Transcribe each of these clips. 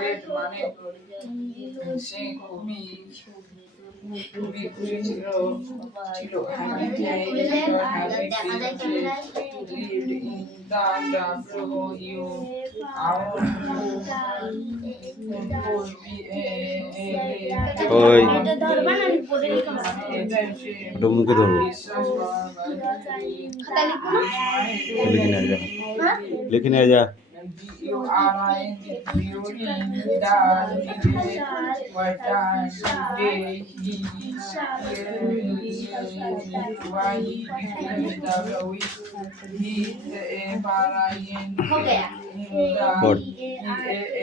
Red মানে সে খুবই খুবই খুশি ছিল happy lived in the W ওই ওটা মুখে ধরবো লিখে নিয়ে যা লিখে নিয়ে যা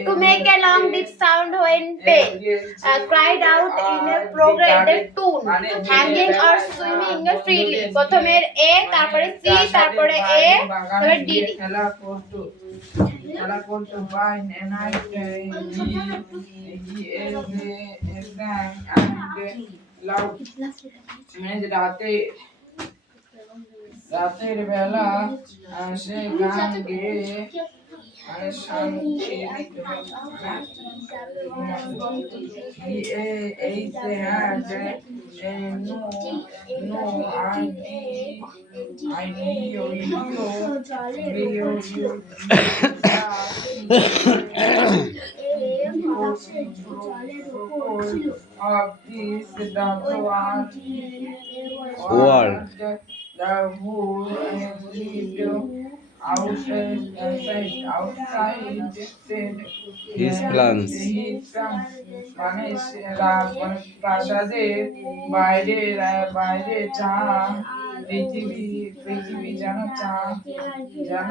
To make a long deep sound when pain cried out in a progressive tune, hanging or swimming freely. প্রথমে A, তারপরে C, তারপরে A, তারপরে D. খেলা করতো বাইন এনআই লাউড মানে রাতের বেলা সে গান গেয়ে শান্তি he ate had no of this world the who lived outside said his plans মানে প্রাসাদের বাইরে বাইরে চা পৃথিবী যেন চা যেন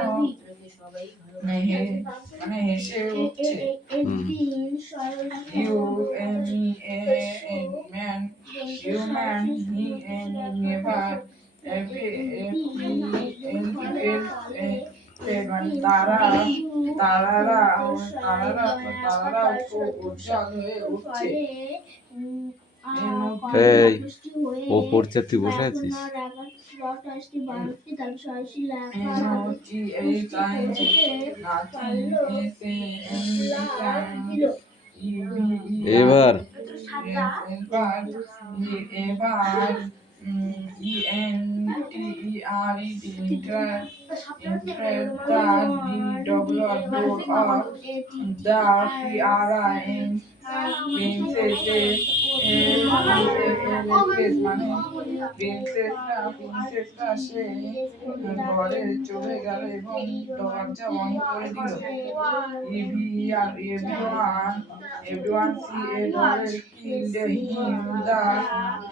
মানে হেসে উঠছে human he never মানে তারারা উজ্জ্বল হয়ে উঠছে এই ও পড়ছে তুই বসে আছিস এবার প্রিন্সেসরা সে ঘরে চলে গেল এবং দরজা বন্ধ করে দিল everyone see a dollar killed him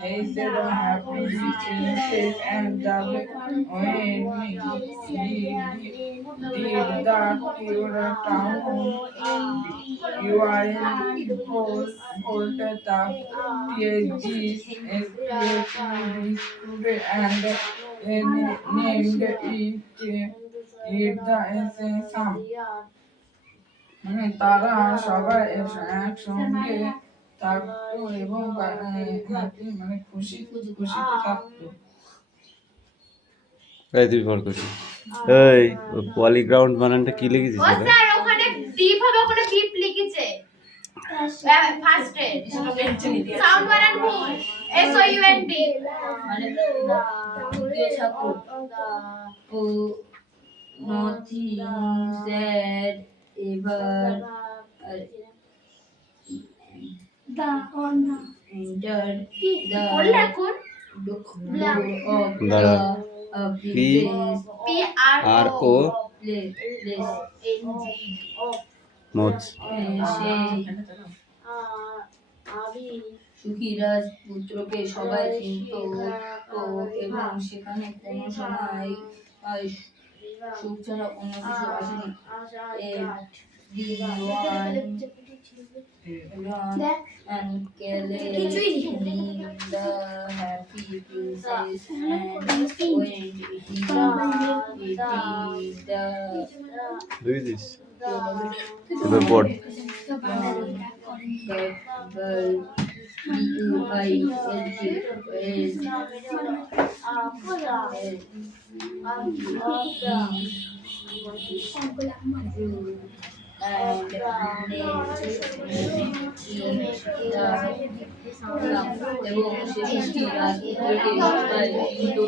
he said happy princess and the when he did that your town you are hold the PhDs and named it the sum মানে তারা সবাই একসঙ্গে থাকতো এবং মানে খুশিতে থাকতো এই তুই ভর করছিস এই পলিগ্রাউন্ড বানানটা কি লিখেছিস ও স্যার ওখানে ডিপ হবে ওখানে ডিপ লিখেছে ফার্স্ট এ সাউন্ড বানান ভুল SOUND মানে দিয়ে ছাত্র ও nothing said ever the honor entered the door of the PRO মোচ সুখী রাজপুত্রকে সবাই চিনত এবং সেখানে কোনো সময় সুখ ছাড়া অন্য কিছু আসেনি and Kelly the happy princess and when do this the board and এবং সে সৃষ্টি রাজপুত্রকে সবাই চিনত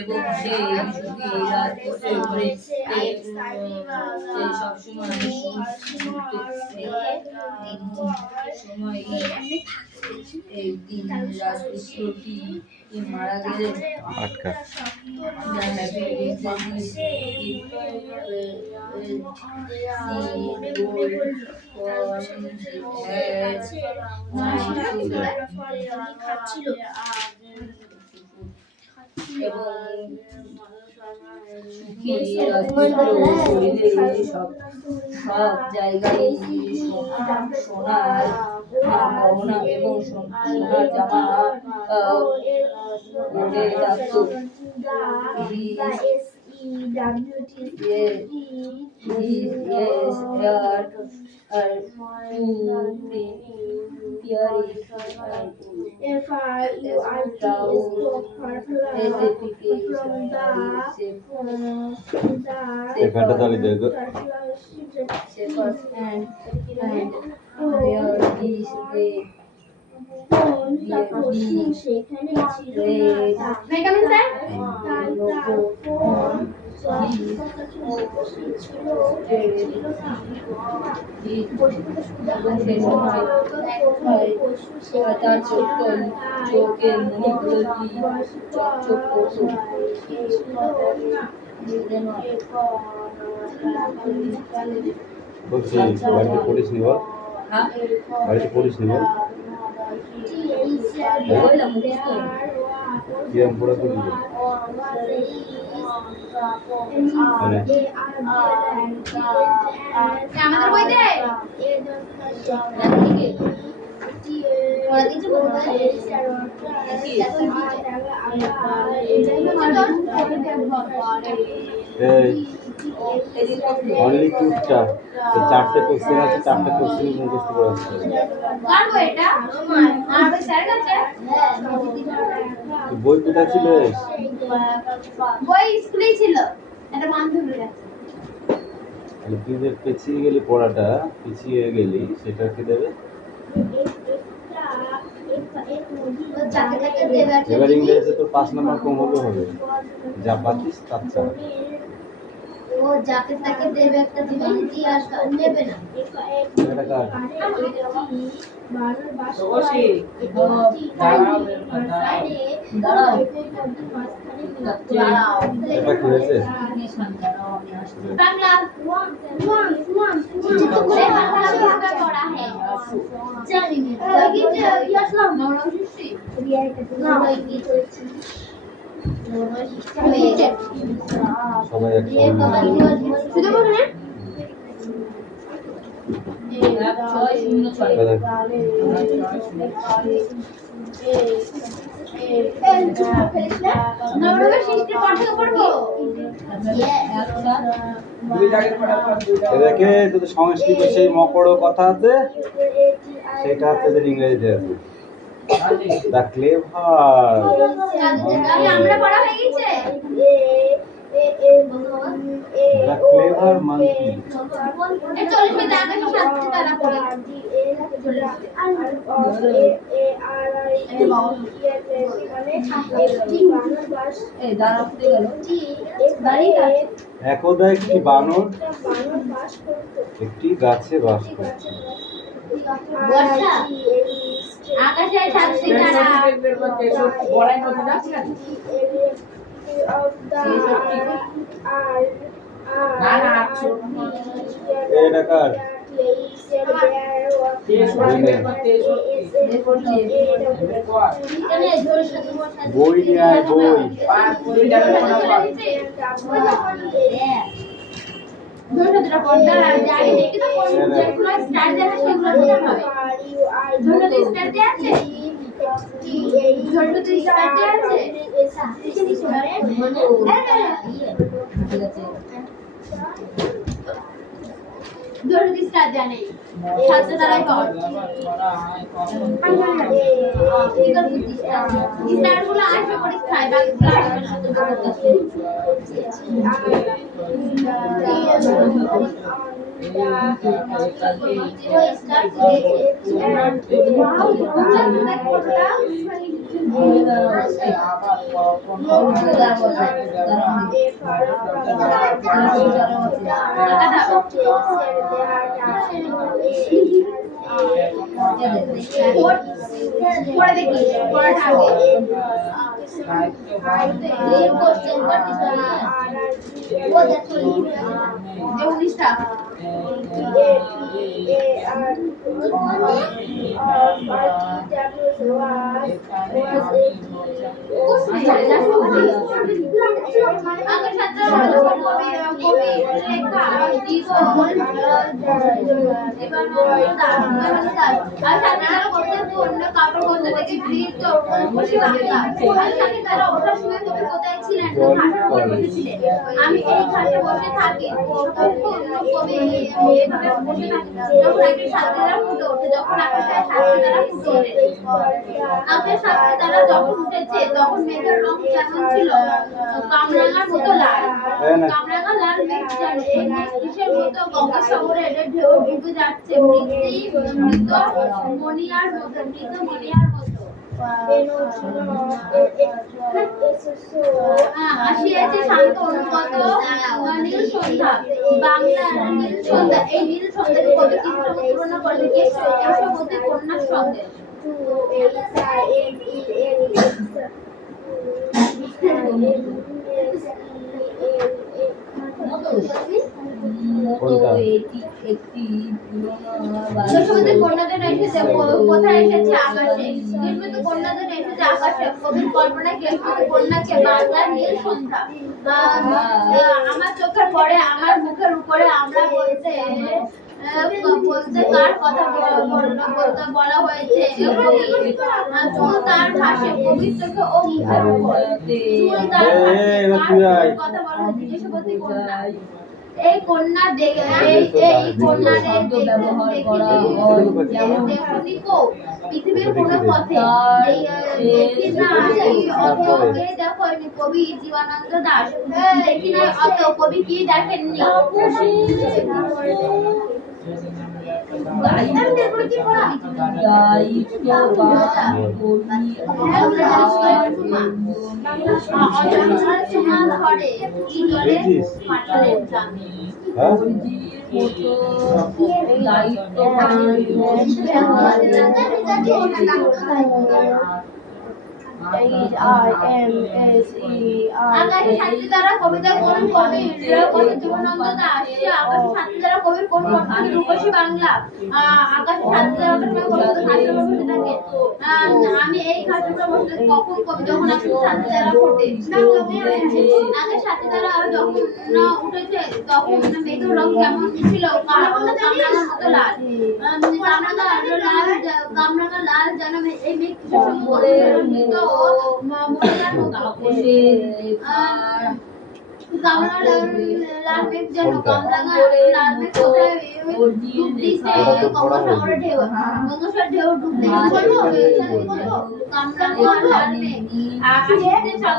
এবং সেই সুখী রাজপুত্রের ঘরে সবসময় সময় একদিন রাজপুত্রটি মারা গেলেন। আটকা সব জায়গায় সোনার গহনা এবং সোনার জামা পরে থাকতো। এখানটা তাহলে দেখো তার চোখের মণিগুলোটি চকচক করতো। বলছি বাড়িতে পড়িস নি বল, বাড়িতে পড়িস নি বল, কিরম পড়া করি আমাদের বইতে অনলি চুপচাপ চারটে কোশ্চেন আছে, চারটে কোশ্চেন মুখস্থ করে আসতে হবে। বই কোথায় ছিল? বই স্কুলেই ছিল, একটা বান্ধবী আছে। তুই যে পিছিয়ে গেলি, পড়াটা পিছিয়ে গেলি, সেটা কি দেবে? এবার ইংরেজিতে তোর 5 নাম্বার কম হলেও হবে, যা পাচ্ছিস তার চাপ। ও যাকে তাকে দেবে একটা দিবে, দিয়ে আর নেবে না। এটা কার? এটা কি হয়েছে? বাংলা পড়া है জানি সবাই একসাথে শুধু বলুন না। দেখে তোদের সংস্কৃত সেই মকড় কথা আছে, সেটা হচ্ছে তোদের ইংরেজিতে আছে। দা ক্লেভার আমরা পড়া হয়ে গেছে। দা ক্লেভার মাঙ্কি। 40 মিনিট আগে তো সাথে তারা পড়ে একদা একটি বানর একটি গাছে বাস করত। আকাশে সাতটি তারা এটা কার? বই নিয়ে আয়, বই। জানে সাথে তারাই কর স্টারগুলো আসবে পরীক্ষায় বাকি পড়ে দেখি পড়াটা আগে উনিশটা আমি এই ঘাটে বসে থাকি কবি এভাবে বসে থাকি যখন আকাশের সাতটা ফুটে ওঠে যখন আকাশের সাতটা ফুটে ওঠে আকাশের সাতটা যখন উঠেছে তখন মেঘের রং কেমন ছিল কামরাঙার মতো লাল কামরাঙা লাল মেঘ যেন এই মেঘ কিসের মতো গঙ্গাসাগরে ঢেউ ডুবে যাচ্ছে মৃত মনিয়ার মতো মৃত মনিয়ার মতো আসিয়াছে শান্ত অনুগত নীল সন্ধ্যা বাংলার নীল সন্ধ্যা এই নীল সন্ধ্যাকে কবি কিভাবে বর্ণনা করলেন কেশবতী কন্যার সঙ্গে কন্যাদের এসেছে কোথায় এসেছে আকাশে কেশবতী কন্যাদের এসেছে আকাশে কবির কল্পনায় কেশবতী কন্যাকে বাংলার নীল সন্ধ্যা আমার চোখের পরে আমার মুখের উপরে আমরা বলতে কার কথা বলতে বলা হয়েছে চুল তার ভাষে কবির চোখে ও চুল তার ভাষে কথা বলা হয়েছে কেশবতী কন্যা এই কন্যা এই কন্যাদের দেখুনি কো পৃথিবীর কোন পথে দেখি না এই অতকে দেখো কবি জীবনানন্দ দাশ দেখি না অত কবি কি দেখেননি আকাশে সাতটি দ্বারা কবিতা কোন কবি জীবনানন্দ দাশ আকাশে সাতটি দ্বারা কবির কোন কবি রূপসী বাংলা আকাশে সাতটি দ্বারা কবি থাকে আমি এই ঘাটের বসে কখন কবি যখন আকাশে সাতটি দ্বারা ফোটে আকাশে সাতটি দ্বারা যখন উঠেছে তখন মেঘের রং কেমন ছিল কামরাঙার মতো লাল কামরাঙা লাল যেন এই মেঘ কিসের সঙ্গে কামরাঙা লাল মেঘ যেন কামরাঙা লাল মেঘ কোথায় ডুব দিছে গঙ্গাসাগরে ঢেউ গঙ্গাসাগরে ঢেউ ডুব দিছে কামরাঙা লাল মেঘ আকাশে চাঁদ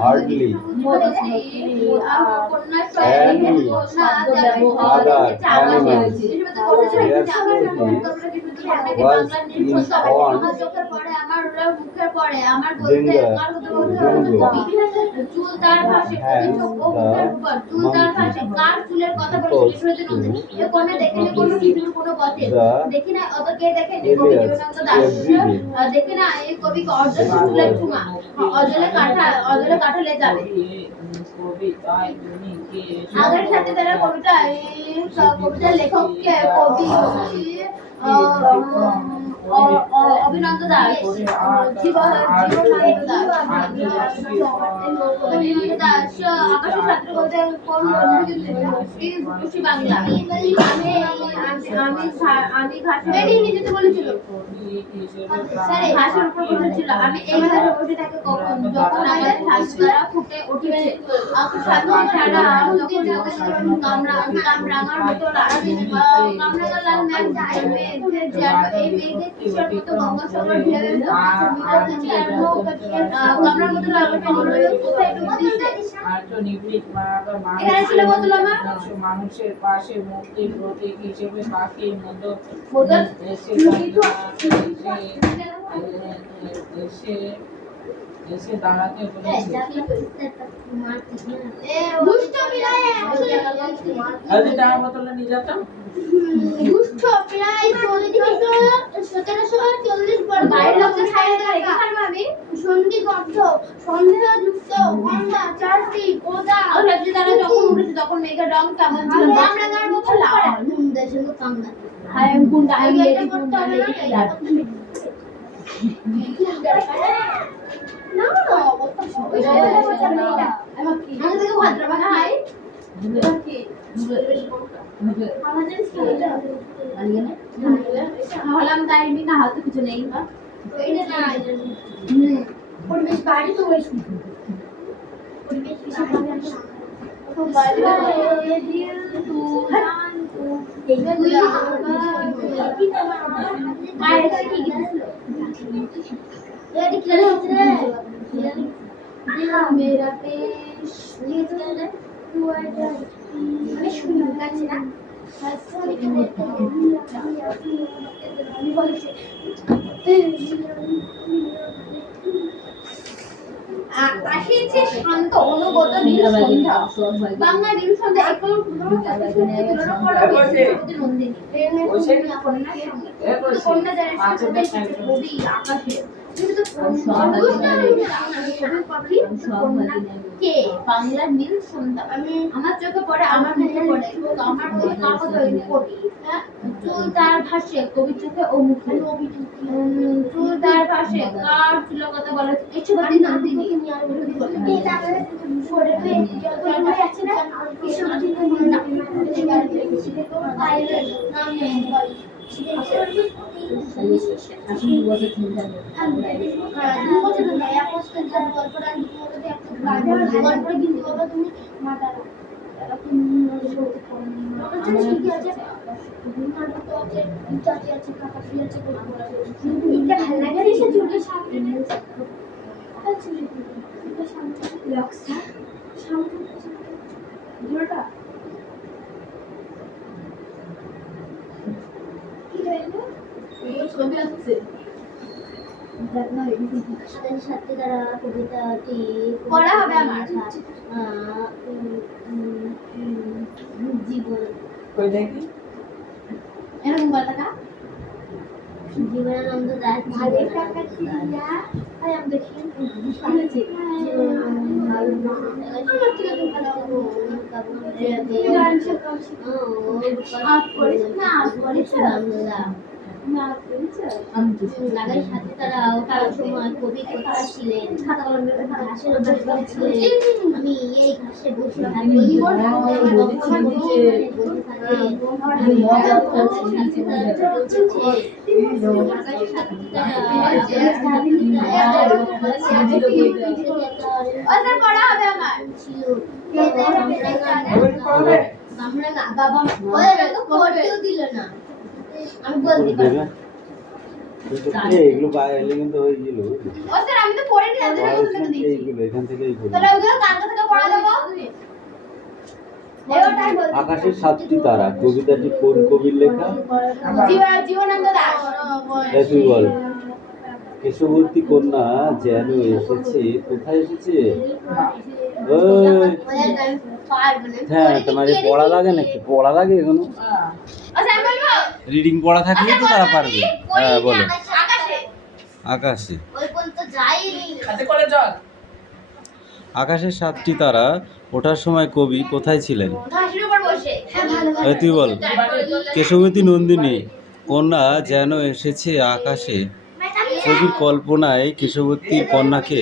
hardly চুল তার ভাষে চুল তার ভাষে কার চুলের কথা বলেছে দেখেনি কোনো পৃথিবীর কোনো পথে দেখি না অত কে দেখেনি কবি জীবনানন্দ দাশ দেখি না এই কবি অর্জন চুলের ঠুমা অজলে কাঠালে যাবে আগের সাথে তারা কবিতার লেখককে কবি অভিনন্দ দাস জীবনানন্দ দাস আকাশের ছাত্র বলতে কোন রূপসী বাংলা আমি ঘাসের বেরিয়ে নিয়ে যেতে বলেছিল স্যার এই ঘাসের উপর বসেছিল আমি এই ঘাসে বসে থাকি কখন যখন আমাদের ঠাকুররা ফুটে উঠেছে সাধারণ ছাড়া যখন কামরাঙার মতো কামরাঙার লাল ম্যাম মেঘের যেন এই মেঘের কিসের মতো গঙ্গাসাগর ঢেউ কামরার মতো লাগবে কোথায় ডুব দিচ্ছে এখানে ছিল বদল আমার মানুষের পাশে মুক্তির প্রতীক হিসেবে পাখির মতো এসে দাঁড়াতে বলেছে। টাকা বোতলে নিয়ে যেতাম দুষ্ট প্রায় 1740 পর বাইরে লোককে ছাইরে রেখে ছাড়বো আমি সন্ধিগদ্ধ সন্দেহযুক্ত গঙ্গা চারটি কোদা আর রাজ্যে তারা যখন উঠেছে তখন মেঘের রং কেমন ছিল কামরাঙার মতো লাল দেশের মতো কামরা হায় গুন্ডা আমি এটা করতে হবে না না আমাকে ভদ্র বানা হয় কি হলাম তাই না হয়তো কিছু নেই পরিবেশ বাড়ি তো পরিবেশ मेरा पेश আমি শুনি গাছে না আকাশে যে শান্ত অনুগত নীল সন্ধ্যা বাংলা নীল সন্ধ্যা একদম তুলনা করা হয়েছে নন্দিনী কন্যা যায় কবি আকাশে বাংলার নীল সন্ধ্যা আমার চোখে পড়ে আমার মুখে পড়ে আমার মুখে কাগজ হয়নি কবি চুল তার ভাসে কবি চোখে ও মুখে চুল তার ভাসে কার চুল কথা বলে ইচ্ছে করতে নন্দিনী সাথে তারা কবিতাটি পড়া হবে আমার জীবন এরকম কথা জীবনানন্দ দাস ভালো টাকা ছিলা আই আম দেখি শুনেছি লাগাই সাথে তারা ওটার সময় কবি কোথায় ছিলেন ঘাসের উপর ছিলেন আমি এই ঘাসে বসে থাকি পড়া হবে আমার ছিল বাবা করতেও দিল না আমি বলতে পারি এগুলো বাইরে কিন্তু হয়েছিল ও স্যার আমি তো পড়ে নিয়ে আসলে কোথা থেকে দিয়েছি এইগুলো এখান থেকেই পড়ি তাহলে ওগুলো কার কাছ থেকে পড়া দেবো আকাশের সাতটি তারা কবিতাটি কোন কবির লেখা? জীবনানন্দ দাশ। তুই বল। কেশবতী কন্যা যেন এসেছে, কোথায় এসেছে? হ্যাঁ, তোমার পড়া লাগে নাকি? পড়া লাগে এখনো? রিডিং পড়া থাকলে তো তারা পারবে। হ্যাঁ বলো। আকাশে আকাশের সাতটি তারা ওঠার সময় কবি কোথায় ছিলেন? তুই বল। কেশবতী নন্দিনী কন্যা যেন এসেছে আকাশে, কবির কল্পনায় কেশবতীর কন্যাকে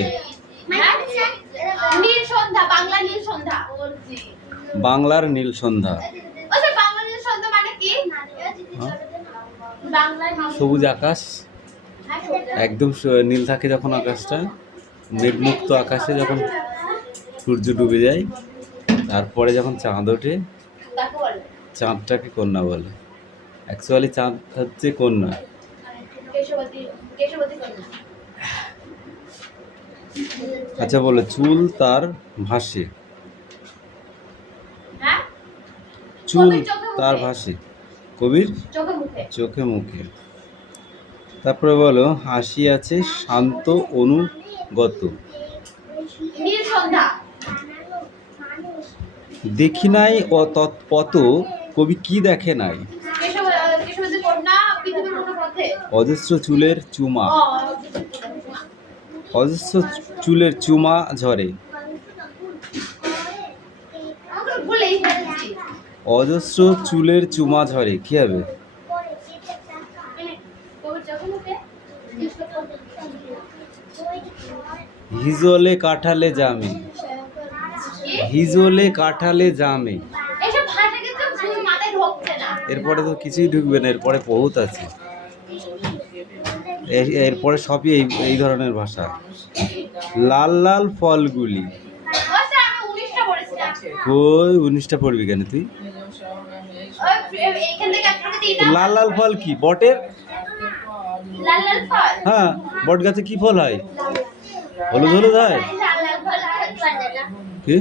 বাংলার নীল সন্ধ্যা। সবুজ আকাশ, একদম নীল থাকে যখন আকাশটা, মেঘমুক্ত আকাশে যখন সূর্য ডুবে যায়, তারপরে যখন চাঁদ ওঠে, চাঁদটাকে কন্যা বলে। অ্যাকচুয়ালি চাঁদ হচ্ছে কন্যা। আচ্ছা বলো, চুল তার ভাসে, চুল তার ভাসে কবির চোখে মুখে। তারপরে বলো, হাসি আছে শান্ত অনুগত, দেখি নাই তৎপত, কবি কি দেখে নাই? অজস্র চুলের চুমা, অজস্র চুলের চুমা ঝরে, অজস্র চুলের চুমা ঝরে, কি হবে? হিজলে কাঠালে জামে, হিজলে কাঠালে জামে। এরপরে তো কিছুই ঢুকবে না, এরপরে বহুত আছে, এরপরে সবই এই ধরনের ভাষা। লাল লাল ফলগুলি, কই 19টা পড়বি কেন তুই? লাল লাল ফল কি বটের? হ্যাঁ, বট গাছে কি ফল হয়? হলুদ হলুদ হয় কি?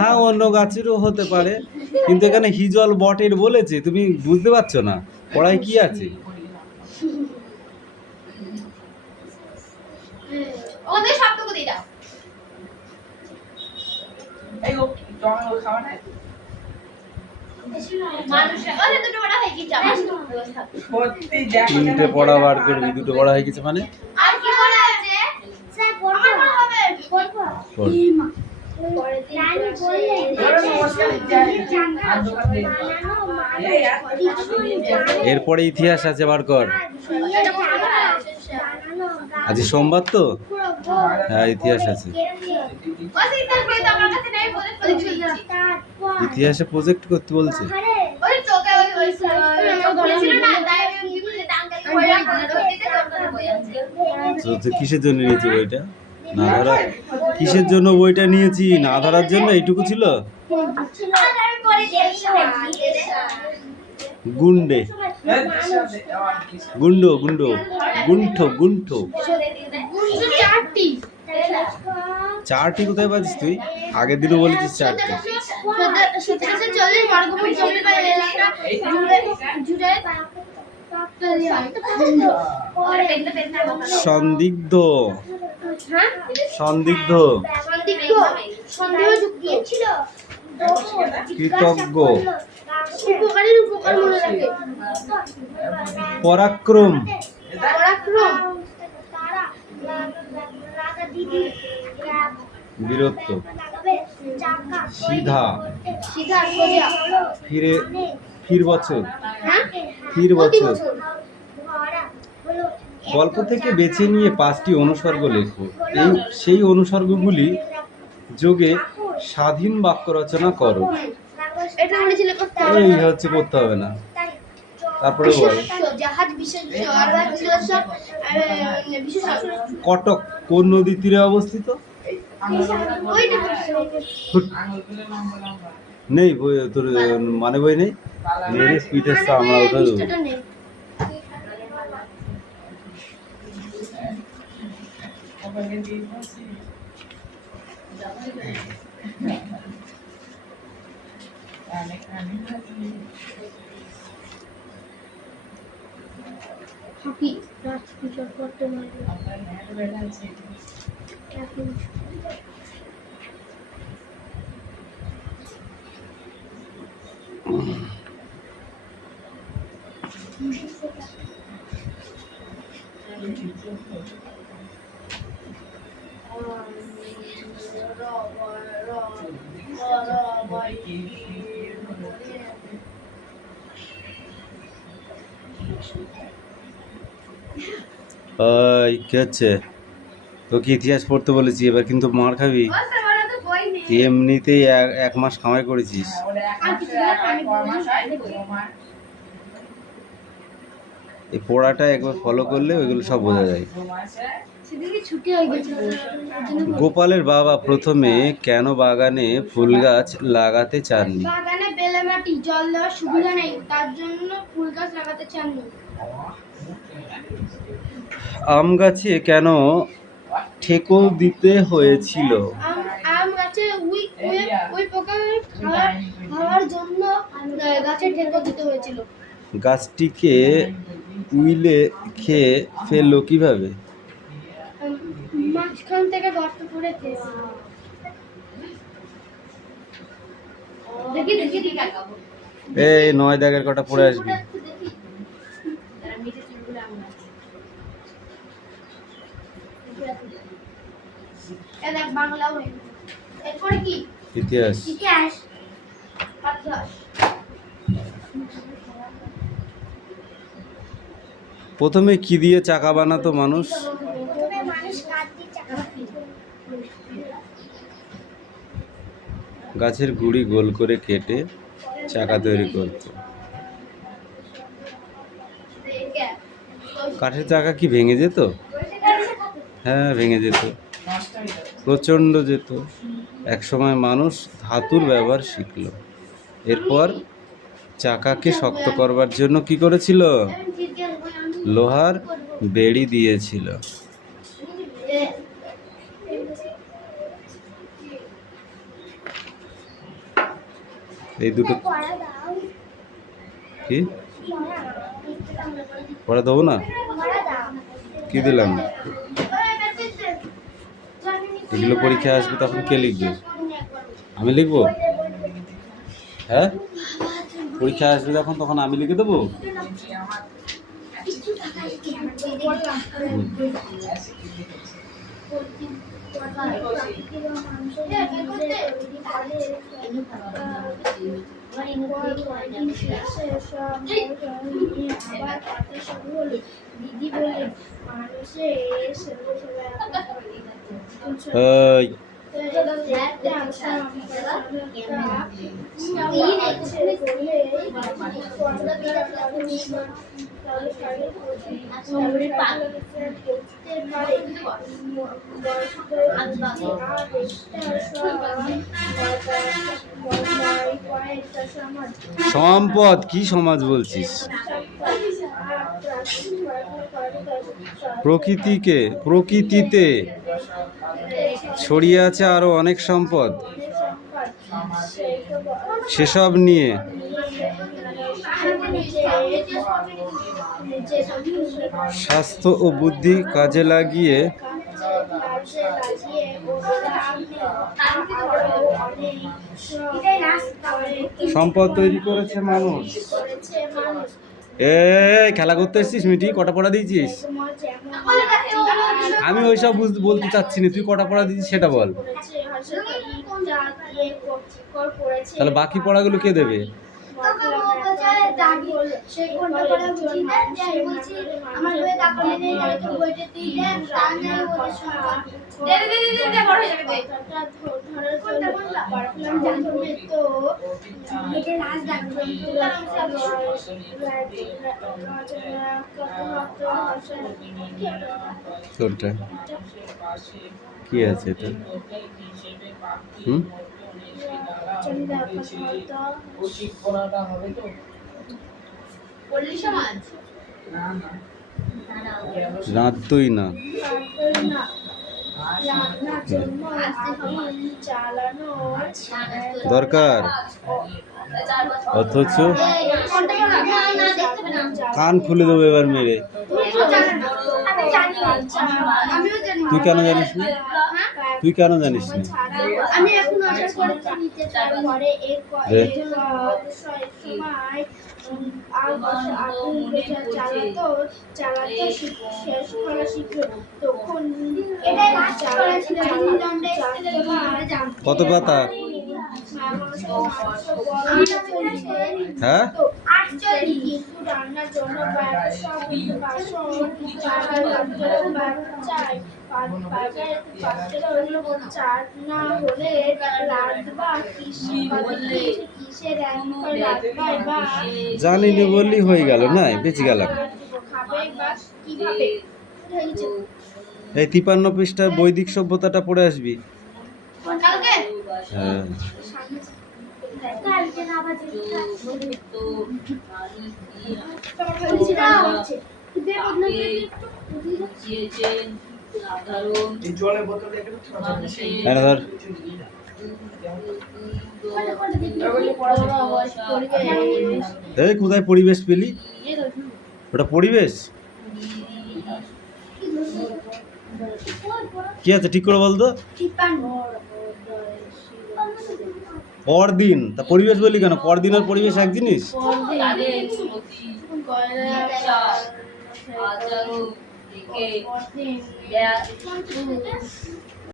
হ্যাঁ, অন্য গাছেরও হতে পারে, কিন্তু এখানে হিজল বটের বলেছে, তুমি বুঝতে পারছো না পড়ায় কি আছে? তিনটে পড়া বার করবি, দুটো পড়া হয়ে গেছে মানে এরপরে ইতিহাস আছে, বার কর। আজ সোমবার তো, হ্যাঁ ইতিহাস আছে। ইতিহাসে প্রজেক্ট করতে বলছে। কিসের জন্য নিয়েছি বইটা? না ধরা, কিসের জন্য বইটা নিয়েছি? না ধরার জন্য? এইটুকু ছিল। গুন্ডে, গুন্ডো, গুন্ডো, গুণ্ঠ, গুণ্ঠ। চারটি কোথায় পাচ্ছিস তুই? আগের দিনও বলেছিস চারটি। সন্দিগ্ধ, সন্দিগ্ধ, কৃতজ্ঞ, পরাক্রম, বীরত্ব, সিধা, ফিরে, ফির বছর, ফির বছর। গল্প থেকে বেছে নিয়ে 5টি অনুসর্গ লেখো, সেই অনুসর্গগুলি যোগে স্বাধীন বাক্য রচনা করো। এই হচ্ছে, করতে হবে না। তারপরে বল, কটক কোন নদীর তীরে অবস্থিত? নেই বই তোর, মানে বই নেই, স্পিড এসছে, আমরা ওটা দেবো। কি হচ্ছে? তোকে ইতিহাস পড়তে বলেছি, এবার কিন্তু মার খাবি। এমনিতেই 1 মাস কামাই করেছিস। এই পড়াটা একবার ফলো করলে ওইগুলো সব বোঝা যায়। সেদিকে ছুটি হয়ে গেছিল। গোপালের বাবা প্রথমে কেন বাগানে ফুল গাছ লাগাতে চাননি? বাগানে বেলে মাটি জল দেওয়ার সুবিধা নেই, তার জন্য ফুল গাছ লাগাতে চাননি। আম গাছে কেন ঠেকল দিতে হয়েছিল? আম গাছে ওই পোকা খাওয়ার জন্য গাছে ঠেকো দিতে হয়েছিল। গাছটিকে উইলে খেয়ে ফেললো কিভাবে? মাঝখান থেকে গর্ত করে খেয়েছে। দেখি দেখি দেখি কাকাবো। এই 9 দাগের কটা পড়ে আসবি। দেখি তারা মিঠে চুলগুলো আম গাছ। এ দেখ বাংলা হয়ে। এরপরে কি? ইতিহাস। ইতিহাস। আচ্ছা। প্রথমে কি দিয়ে চাকা বানাতো মানুষ? প্রথমে মানুষ কাঠ দিয়ে চাকা বানাতো। গাছের গুড়ি গোল করে কেটে চাকা তৈরি করত। কাঠের চাকা কি ভেঙে যেত? হ্যাঁ, ভেঙে যেত, প্রচণ্ড যেত। একসময় মানুষ ধাতুর ব্যবহার শিখল। এরপর চাকাকে শক্ত করবার জন্য কি করেছিল? লোহার বেড়ি দিয়েছিল। এই দুটো কি পড়া দেবো না? কি দিলাম? এগুলো পরীক্ষা আসবে তখন কে লিখবে? আমি লিখবো? হ্যাঁ, পরীক্ষা আসবে যখন তখন আমি লিখে দেবো? সম্পদ কি সমাজ বলছিস? প্রকৃতিতে ছড়িয়ে আছে আরো অনেক সম্পদ, সেসব নিয়ে স্বাস্থ্য ও বুদ্ধি কাজে লাগিয়ে সম্পদ তৈরি করেছে মানুষ। খেলা করতে এসছিস মিটি? কটা পড়া দিয়েছিস? আমি ওইসব বলতে চাচ্ছি না, তুই কটা পড়া দিয়েছিস সেটা বল। তাহলে বাকি পড়াগুলো কে দেবে? তোরটা কি আছে এটা? রাঁধতই না, দরকার, অথচ কান খুলে দেবো এবার মেরে। তুই কেন জানিস না? তুই কেন জানিস না? আমি এখন আশা করেছি নিতে পরে এর সময় চালাতো শেষ করা শিখলো তখন কত পাতা? হ্যাঁ, রান্নার জন্য জানিনি বললি হয়ে গেল, না বেঁচে গেলাম। কিভাবে এই 53 পৃষ্ঠা বৈদিক সভ্যতাটা পড়ে আসবি। কালকে হ্যাঁ কালকে না বাজে চতুর্থ নারী দিয়েছেন সাধারণ এই জলের বোতলটা একটু হ্যাঁ ধর এই কোথায় পরিবেশ পেলি? ওটা পরিবেশ কি আছে ঠিক করে বলতো? পরদিন তা পরিবেশ বলি কেন? পরদিন আর পরিবেশ এক জিনিস? তাদের প্রতি বিশ্বাস আচরণ থেকে